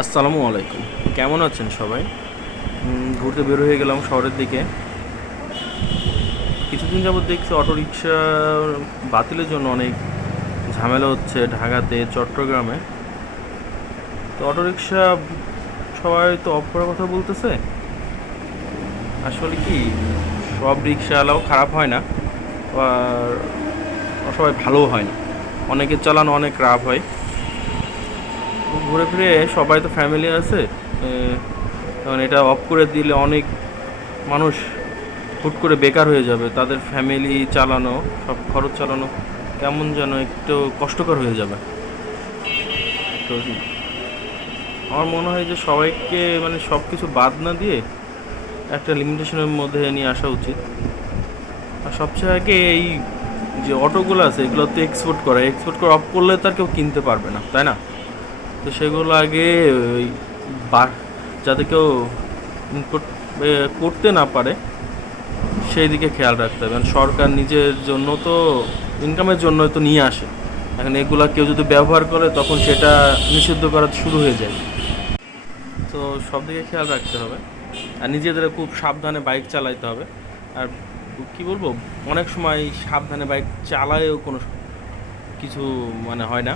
আসসালামু আলাইকুম। কেমন আছেন সবাই? ঘুরতে বের হয়ে গেলাম শহরের দিকে। কিছুদিন যাবত দেখছি অটোরিকশা বাতিলের জন্য অনেক ঝামেলা হচ্ছে ঢাকাতে, চট্টগ্রামে। তো অটোরিকশা সবাই তো অফ করার কথা বলতেছে। আসলে কি, সব রিক্সাওয়ালাও খারাপ হয় না, আর সবাই ভালোও হয় না। অনেকের চালানো অনেক খারাপ হয়। ঘুরে ফিরে সবাই তো ফ্যামিলি আছে, কারণ এটা অফ করে দিলে অনেক মানুষ হুট করে বেকার হয়ে যাবে, তাদের ফ্যামিলি চালানো, সব খরচ চালানো কেমন যেন একটু কষ্টকর হয়ে যাবে। তো আমার মনে হয় যে সবাইকে মানে সব কিছু বাদ না দিয়ে একটা লিমিটেশনের মধ্যে নিয়ে আসা উচিত। আর সবচেয়ে আগে এই যে অটোগুলো আছে এগুলো তো এক্সপোর্ট করে অফ করলে তার কেউ কিনতে পারবে না, তাই না? তো সেগুলো আগে ওই যাতে কেউ ইম্পোর্ট করতে না পারে সেই দিকে খেয়াল রাখতে হবে। সরকার নিজের জন্য তো, ইনকামের জন্য তো নিয়ে আসে। এখন এগুলা কেউ যদি ব্যবহার করে তখন সেটা নিষিদ্ধ করা শুরু হয়ে যায়। তো সব দিকে খেয়াল রাখতে হবে, আর নিজেদের খুব সাবধানে বাইক চালাইতে হবে। আর কি বলবো, অনেক সময় সাবধানে বাইক চালায়ও কোনো কিছু মানে হয় না।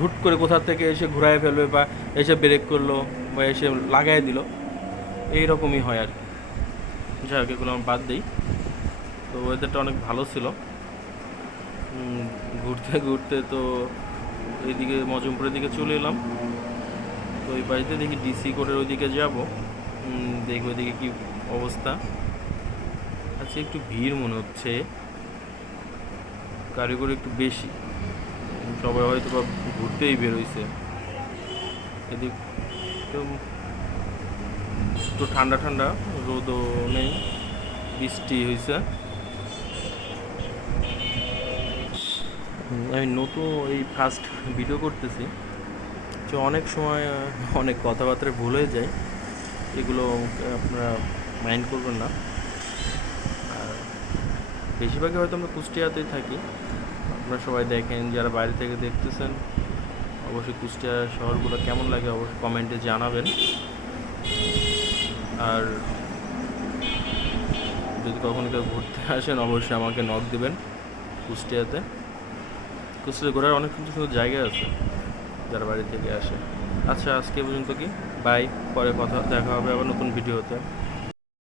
হুট করে কোথা থেকে এসে ঘুরায় ফেলবে, বা এসে ব্রেক করলো, বা এসে লাগাই দিল, এইরকমই হয় আর কি। যাই হোক, এগুলো আমরা বাদ দিই। তো ওয়েদারটা অনেক ভালো ছিল। ঘুরতে ঘুরতে তো এইদিকে মজমপুরের দিকে চলে এলাম। তো ওই বাড়িতে দেখি ডিসি কোর্টের ওইদিকে যাব, দেখি ওইদিকে কী অবস্থা। আচ্ছা, একটু ভিড় মনে হচ্ছে, গাড়ি করে একটু বেশি, সবাই হয়তো বা ঘুরতেই বেরোইছে। এদিক তো একটু ঠান্ডা ঠান্ডা, রোদও নেই, বৃষ্টি হয়েছে। আমি নতুন এই ফার্স্ট ভিডিও করতেছি, যে অনেক সময় অনেক কথাবার্তা ভুল হয়ে যায়, এগুলো আপনারা মাইন্ড করবেন না। আর বেশিরভাগই হয়তো আমরা কুষ্টিয়াতেই থাকি। আপনারা সবাই দেখেন, যারা বাইরে থেকে দেখতেছেন অবশ্যই কুষ্টিয়া শহরগুলো কেমন লাগে অবশ্যই কমেন্টে জানাবেন। আর যদি কখনো কেউ ঘুরতে আসেন অবশ্যই আমাকে নক দিবেন। কুষ্টিয়াতে কুষ্টিয়া ঘোরার অনেক সুন্দর সুন্দর জায়গা আছে যারা বাড়ি থেকে আসে। আচ্ছা, আজকে পর্যন্ত কি, বাই। পরে কথা দেখা হবে আবার নতুন ভিডিওতে।